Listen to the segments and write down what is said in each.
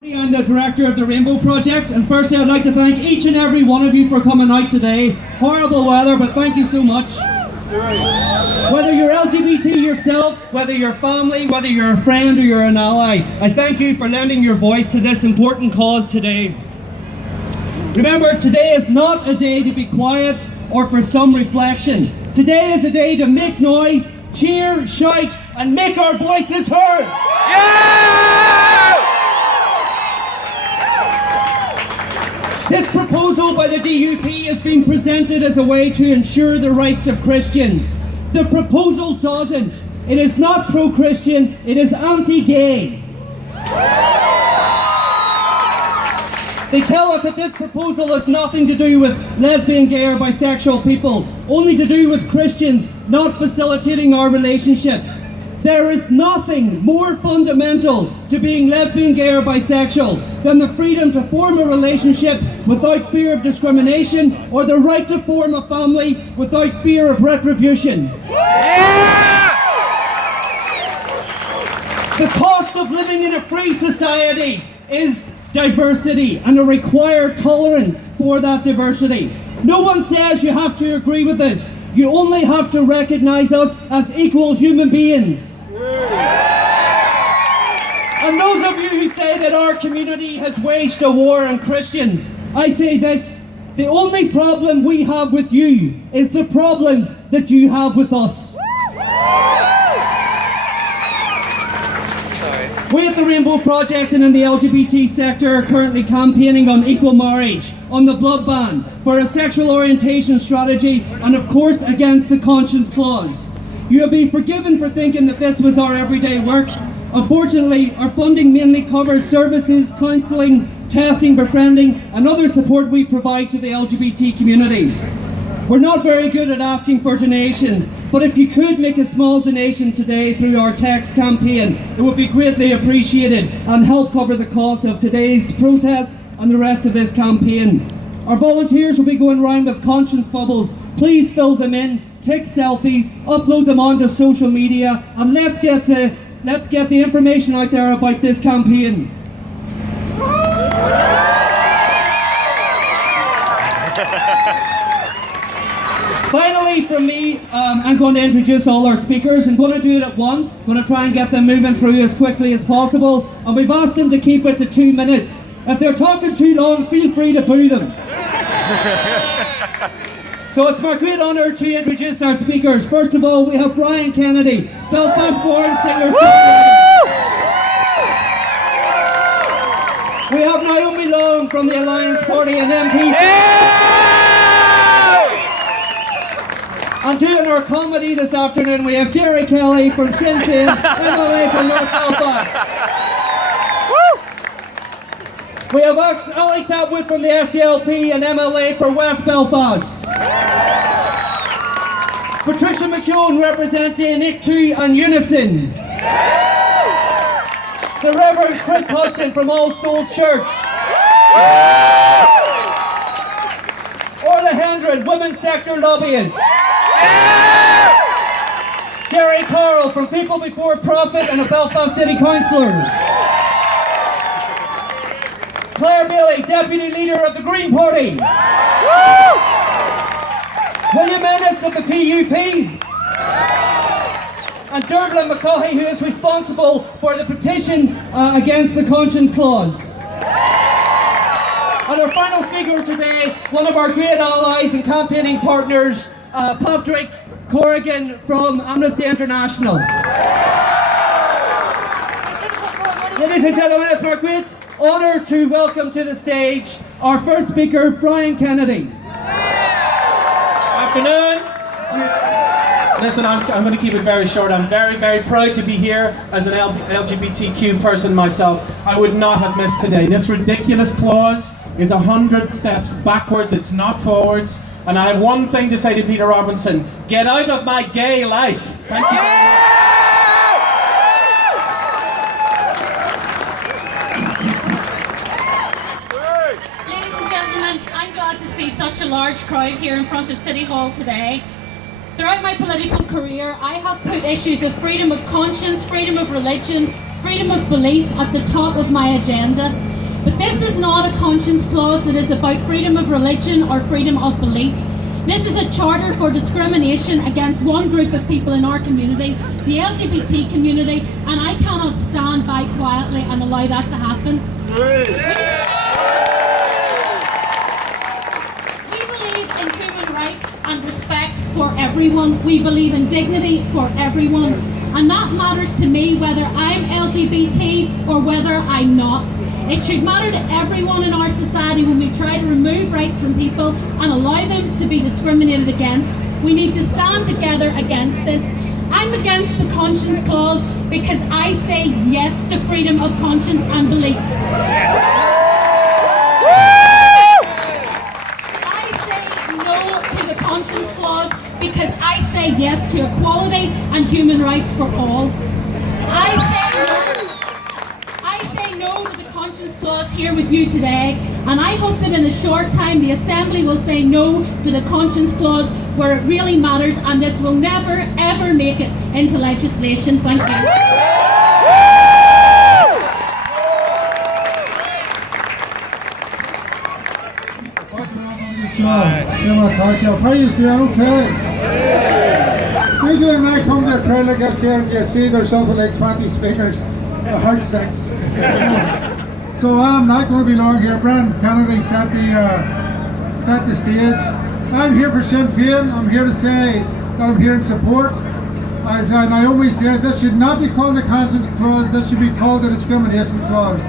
I'm the director of the Rainbow Project, and firstly I'd like to thank each and every one of you for coming out today. Horrible weather, but thank you so much. Whether you're LGBT yourself, whether you're family, whether you're a friend or you're an ally, I thank you for lending your voice to this important cause today. Remember, today is not a day to be quiet or for some reflection. Today is a day to make noise, cheer, shout, and make our voices heard. Yeah! This proposal by the DUP is being presented as a way to ensure the rights of Christians. The proposal doesn't. It is not pro-Christian, it is anti-gay. They tell us that this proposal has nothing to do with lesbian, gay or bisexual people, only to do with Christians, not facilitating our relationships. There is nothing more fundamental to being lesbian, gay or bisexual than the freedom to form a relationship without fear of discrimination, or the right to form a family without fear of retribution. Yeah! The cost of living in a free society is diversity and a required tolerance for that diversity. No one says you have to agree with this. You only have to recognise us as equal human beings. And those of you who say that our community has waged a war on Christians, I say this: the only problem we have with you is the problems that you have with us. We at the Rainbow Project and in the LGBT sector are currently campaigning on equal marriage, on the blood ban, for a sexual orientation strategy, and of course against the conscience clause. You will be forgiven for thinking that this was our everyday work. Unfortunately, our funding mainly covers services, counselling, testing, befriending and other support we provide to the LGBT community. We're not very good at asking for donations, but if you could make a small donation today through our text campaign, it would be greatly appreciated and help cover the cost of today's protest and the rest of this campaign. Our volunteers will be going around with conscience bubbles. Please fill them in, take selfies, upload them onto social media, and let's get the information out there about this campaign. Finally, from me, I'm going to introduce all our speakers. I'm going to do it at once. I'm going to try and get them moving through as quickly as possible. And we've asked them to keep it to 2 minutes. If they're talking too long, feel free to boo them. So it's my great honour to introduce our speakers. First of all, we have Brian Kennedy, Belfast-born singer-songwriter. We have Naomi Long from the Alliance Party and MP. And doing our comedy this afternoon, we have Jerry Kelly from Sinn Féin, MLA from North Belfast. We have Alex Atwood from the SDLP and MLA for West Belfast. Patricia McKeown representing ICTU and Unison. The Reverend Chris Hudson from All Souls Church. Orla Hendren, Women's Sector Lobbyist. Jerry Carroll from People Before Profit and a Belfast City Councillor. Claire Bailey, Deputy Leader of the Green Party. William Ennis of the PUP. And Dervlin McCaughey, who is responsible for the petition against the Conscience Clause. And our final speaker today, one of our great allies and campaigning partners, Patrick Corrigan from Amnesty International. Ladies and gentlemen, it's my great honour to welcome to the stage our first speaker, Brian Kennedy. Afternoon. Listen, I'm going to keep it very short. I'm very, very proud to be here as an LGBTQ person myself. I would not have missed today. This ridiculous clause is 100 steps backwards, it's not forwards. And I have one thing to say to Peter Robinson: get out of my gay life. Thank you. Ladies and gentlemen, I'm glad to see such a large crowd here in front of City Hall today. Throughout my political career, I have put issues of freedom of conscience, freedom of religion, freedom of belief at the top of my agenda. But this is not a conscience clause that is about freedom of religion or freedom of belief. This is a charter for discrimination against one group of people in our community, the LGBT community, and I cannot stand by quietly and allow that to happen. We believe in human rights and respect for everyone. We believe in dignity for everyone. And that matters to me whether I'm LGBT or whether I'm not. It should matter to everyone in our society when we try to remove rights from people and allow them to be discriminated against. We need to stand together against this. I'm against the conscience clause because I say yes to freedom of conscience and belief. I say no to the conscience clause because I say yes to equality and human rights for all. I say no to the conscience clause here with you today, and I hope that in a short time the Assembly will say no to the conscience clause where it really matters, and this will never ever make it into legislation. Thank you. How are you doing? Okay. Usually when I come to a crowd like this here and you see there's something like 20 speakers, the heart sinks. So I'm not going to be long here. Brian Kennedy set the stage. I'm here for Sinn Féin. I'm here to say that I'm here in support. As Naomi says, this should not be called the conscience clause, this should be called the discrimination clause.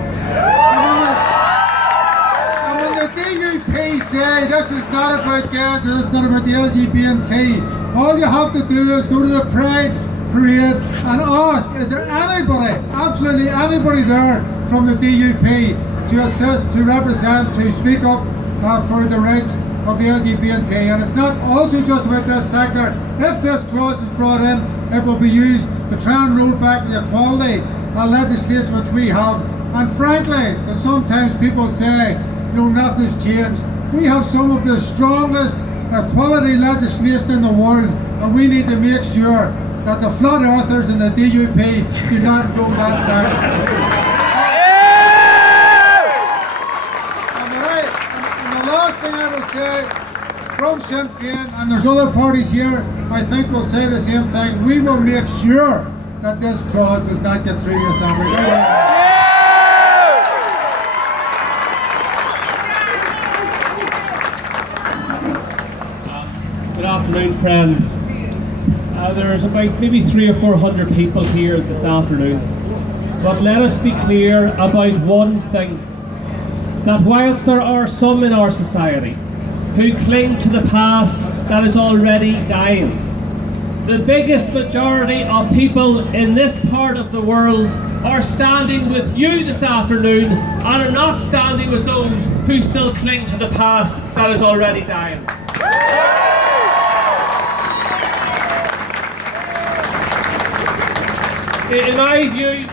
The DUP say this is not about gays, this is not about the LGBT. All you have to do is go to the Pride Parade and ask, is there anybody, absolutely anybody there from the DUP to assist, to represent, to speak up for the rights of the LGBT? And it's not also just about this sector. If this clause is brought in, it will be used to try and roll back the equality legislation which we have. And frankly, because sometimes people say, nothing's changed. We have some of the strongest equality legislation in the world, and we need to make sure that the flat earthers and the DUP do not go that back. And the last thing I will say, from Sinn Féin, and there's other parties here, I think will say the same thing. We will make sure that this clause does not get through the Assembly. Good afternoon, friends. There's about maybe 300 or 400 people here this afternoon. But let us be clear about one thing, that whilst there are some in our society who cling to the past that is already dying, the biggest majority of people in this part of the world are standing with you this afternoon and are not standing with those who still cling to the past that is already dying. In my view,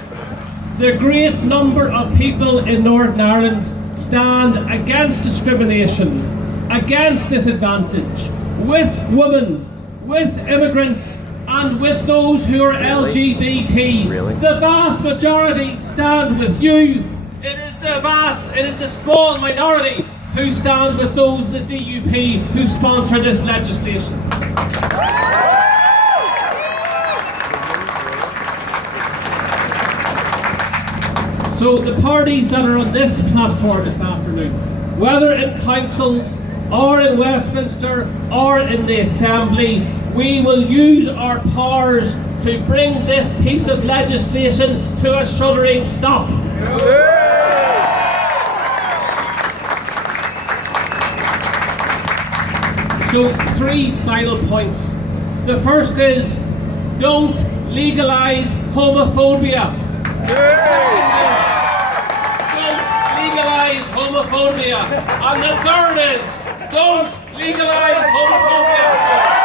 the great number of people in Northern Ireland stand against discrimination, against disadvantage, with women, with immigrants, and with those who are LGBT. Really? The vast majority stand with you. It is the small minority who stand with those, the DUP, who sponsor this legislation. So the parties that are on this platform this afternoon, whether in councils or in Westminster or in the Assembly, we will use our powers to bring this piece of legislation to a shuddering stop. So 3 final points. The first is, don't legalise homophobia. Legalise homophobia. And the third is, don't legalise homophobia.